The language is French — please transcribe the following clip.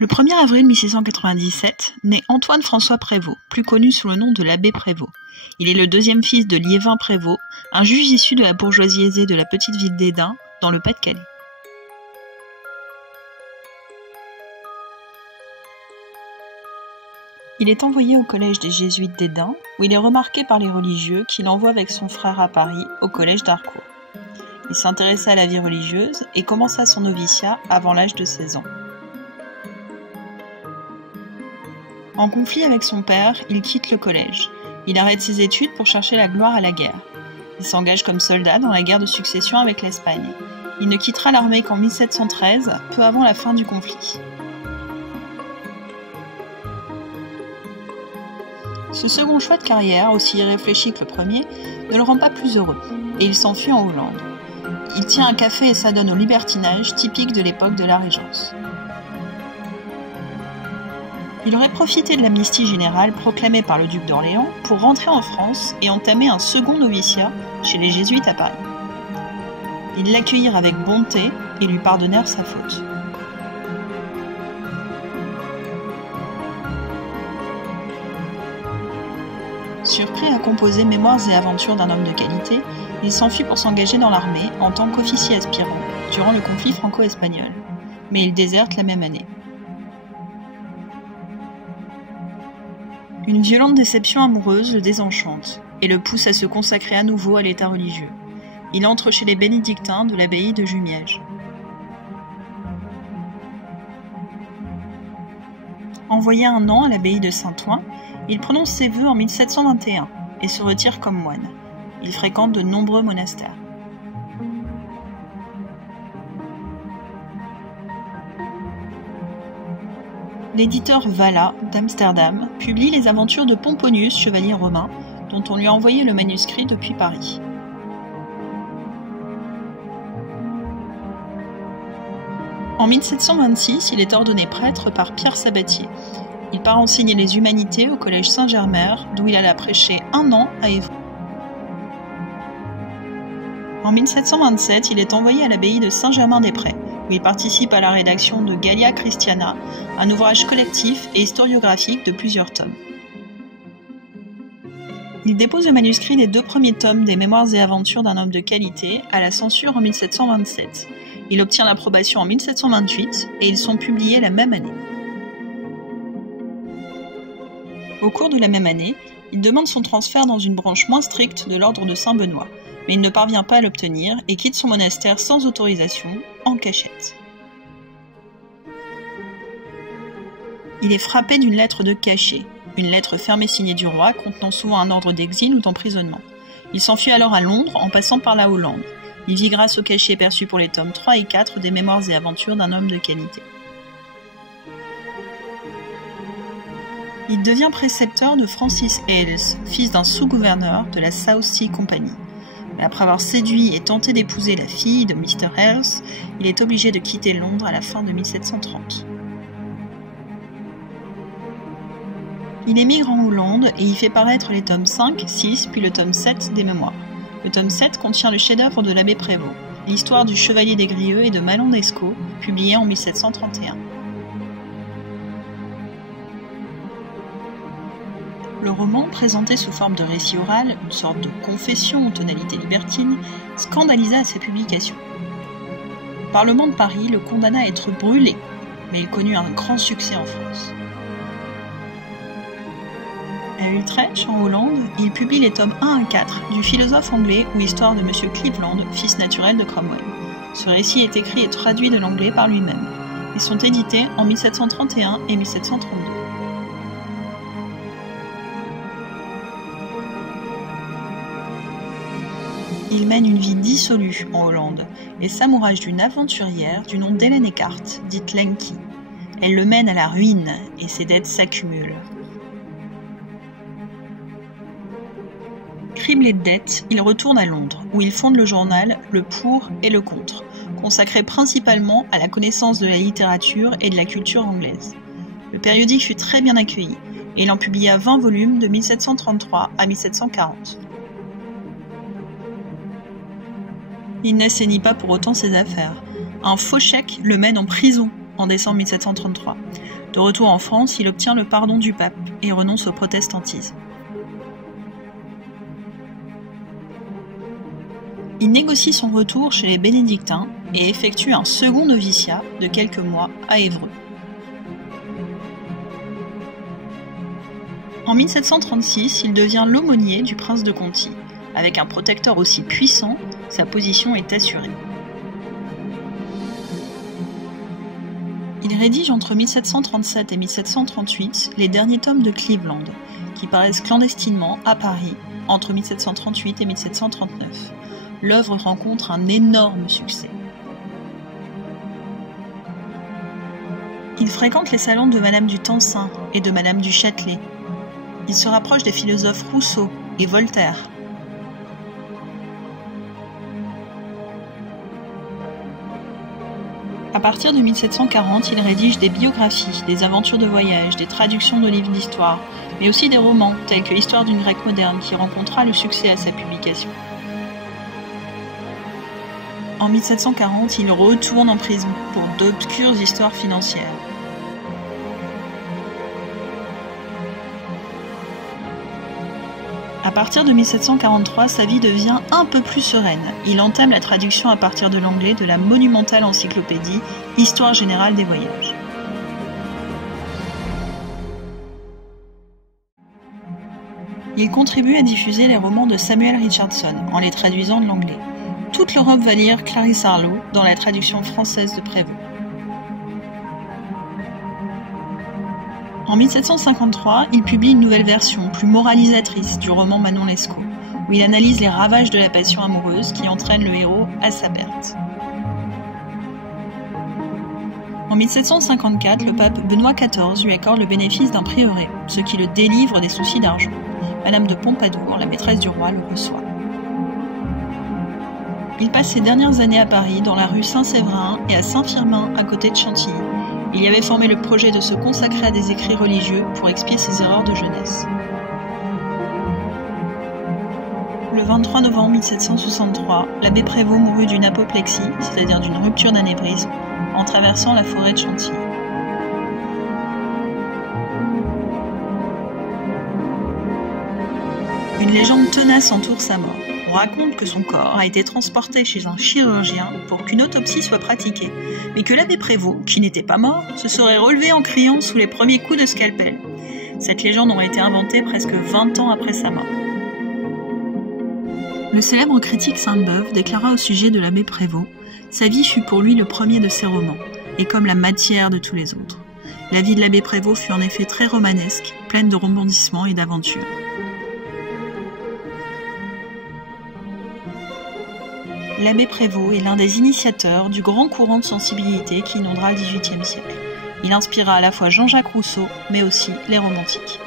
Le 1er avril 1697 naît Antoine-François Prévost, plus connu sous le nom de l'abbé Prévost. Il est le deuxième fils de Liévin Prévost, un juge issu de la bourgeoisie aisée de la petite ville d'Hesdin, dans le Pas-de-Calais. Il est envoyé au collège des Jésuites d'Hesdin, où il est remarqué par les religieux qui l'envoient avec son frère à Paris, au collège d'Harcourt. Il s'intéressa à la vie religieuse et commença son noviciat avant l'âge de 16 ans. En conflit avec son père, il quitte le collège. Il arrête ses études pour chercher la gloire à la guerre. Il s'engage comme soldat dans la guerre de succession avec l'Espagne. Il ne quittera l'armée qu'en 1713, peu avant la fin du conflit. Ce second choix de carrière, aussi irréfléchi que le premier, ne le rend pas plus heureux, et il s'enfuit en Hollande. Il tient un café et s'adonne au libertinage typique de l'époque de la Régence. Il aurait profité de l'amnistie générale proclamée par le duc d'Orléans pour rentrer en France et entamer un second noviciat chez les Jésuites à Paris. Ils l'accueillirent avec bonté et lui pardonnèrent sa faute. Surpris à composer Mémoires et aventures d'un homme de qualité, il s'enfuit pour s'engager dans l'armée en tant qu'officier aspirant durant le conflit franco-espagnol. Mais il déserte la même année. Une violente déception amoureuse le désenchante et le pousse à se consacrer à nouveau à l'état religieux. Il entre chez les bénédictins de l'abbaye de Jumièges. Envoyé 1 an à l'abbaye de Saint-Ouen, il prononce ses vœux en 1721 et se retire comme moine. Il fréquente de nombreux monastères. L'éditeur Valla d'Amsterdam publie les aventures de Pomponius, chevalier romain, dont on lui a envoyé le manuscrit depuis Paris. En 1726, il est ordonné prêtre par Pierre Sabatier. Il part enseigner les humanités au collège Saint-Germer, d'où il alla prêcher 1 an à Évron. En 1727, il est envoyé à l'abbaye de Saint-Germain-des-Prés, où il participe à la rédaction de Gallia Christiana, un ouvrage collectif et historiographique de plusieurs tomes. Il dépose le manuscrit des 2 premiers tomes des Mémoires et aventures d'un homme de qualité à la censure en 1727. Il obtient l'approbation en 1728 et ils sont publiés la même année. Au cours de la même année, il demande son transfert dans une branche moins stricte de l'ordre de Saint-Benoît, mais il ne parvient pas à l'obtenir et quitte son monastère sans autorisation, en cachette. Il est frappé d'une lettre de cachet, une lettre fermée signée du roi contenant souvent un ordre d'exil ou d'emprisonnement. Il s'enfuit alors à Londres en passant par la Hollande. Il vit grâce au cachet perçu pour les tomes 3 et 4 des Mémoires et aventures d'un homme de qualité. Il devient précepteur de Francis Hales, fils d'un sous-gouverneur de la South Sea Company. Mais après avoir séduit et tenté d'épouser la fille de Mr. Hales, il est obligé de quitter Londres à la fin de 1730. Il émigre en Hollande et y fait paraître les tomes 5, 6 puis le tome 7 des Mémoires. Le tome 7 contient le chef-d'œuvre de l'abbé Prévost, l'histoire du chevalier des Grieux et de Malon d'Escaut, publié en 1731. Le roman, présenté sous forme de récit oral, une sorte de confession aux tonalités libertines, scandalisa à sa publication. Le Parlement de Paris le condamna à être brûlé, mais il connut un grand succès en France. À Utrecht, en Hollande, il publie les tomes 1 à 4 du philosophe anglais ou histoire de M. Cleveland, fils naturel de Cromwell. Ce récit est écrit et traduit de l'anglais par lui-même. Ils sont édités en 1731 et 1732. Il mène une vie dissolue en Hollande et s'amourage d'une aventurière du nom d'Hélène Eckart, dite Lenky. Elle le mène à la ruine et ses dettes s'accumulent. Criblé de dettes, il retourne à Londres, où il fonde le journal Le Pour et le Contre, consacré principalement à la connaissance de la littérature et de la culture anglaise. Le périodique fut très bien accueilli, et il en publia 20 volumes de 1733 à 1740. Il n'assainit pas pour autant ses affaires. Un faux chèque le mène en prison, en décembre 1733. De retour en France, il obtient le pardon du pape et renonce au protestantisme. Il négocie son retour chez les bénédictins et effectue un second noviciat de quelques mois à Évreux. En 1736, il devient l'aumônier du prince de Conti. Avec un protecteur aussi puissant, sa position est assurée. Il rédige entre 1737 et 1738 les derniers tomes de Cleveland, qui paraissent clandestinement à Paris entre 1738 et 1739. L'œuvre rencontre un énorme succès. Il fréquente les salons de Madame du Tencin et de Madame du Châtelet. Il se rapproche des philosophes Rousseau et Voltaire. À partir de 1740, il rédige des biographies, des aventures de voyage, des traductions de livres d'histoire, mais aussi des romans, tels que l'Histoire d'une Grecque moderne, qui rencontra le succès à sa publication. En 1740, il retourne en prison pour d'obscures histoires financières. À partir de 1743, sa vie devient un peu plus sereine. Il entame la traduction à partir de l'anglais de la monumentale encyclopédie Histoire générale des voyages. Il contribue à diffuser les romans de Samuel Richardson en les traduisant de l'anglais. Toute l'Europe va lire Clarisse Harlowe dans la traduction française de Prévost. En 1753, il publie une nouvelle version, plus moralisatrice, du roman Manon Lescaut, où il analyse les ravages de la passion amoureuse qui entraîne le héros à sa perte. En 1754, le pape Benoît XIV lui accorde le bénéfice d'un prieuré, ce qui le délivre des soucis d'argent. Madame de Pompadour, la maîtresse du roi, le reçoit. Il passe ses dernières années à Paris, dans la rue Saint-Séverin et à Saint-Firmin, à côté de Chantilly. Il y avait formé le projet de se consacrer à des écrits religieux pour expier ses erreurs de jeunesse. Le 23 novembre 1763, l'abbé Prévost mourut d'une apoplexie, c'est-à-dire d'une rupture d'anévrisme, en traversant la forêt de Chantilly. Une légende tenace entoure sa mort. On raconte que son corps a été transporté chez un chirurgien pour qu'une autopsie soit pratiquée, mais que l'abbé Prévost, qui n'était pas mort, se serait relevé en criant sous les premiers coups de scalpel. Cette légende aurait été inventée presque 20 ans après sa mort. Le célèbre critique Sainte-Beuve déclara au sujet de l'abbé Prévost « Sa vie fut pour lui le premier de ses romans, et comme la matière de tous les autres. La vie de l'abbé Prévost fut en effet très romanesque, pleine de rebondissements et d'aventures. » L'abbé Prévost est l'un des initiateurs du grand courant de sensibilité qui inondera le XVIIIe siècle. Il inspira à la fois Jean-Jacques Rousseau, mais aussi les romantiques.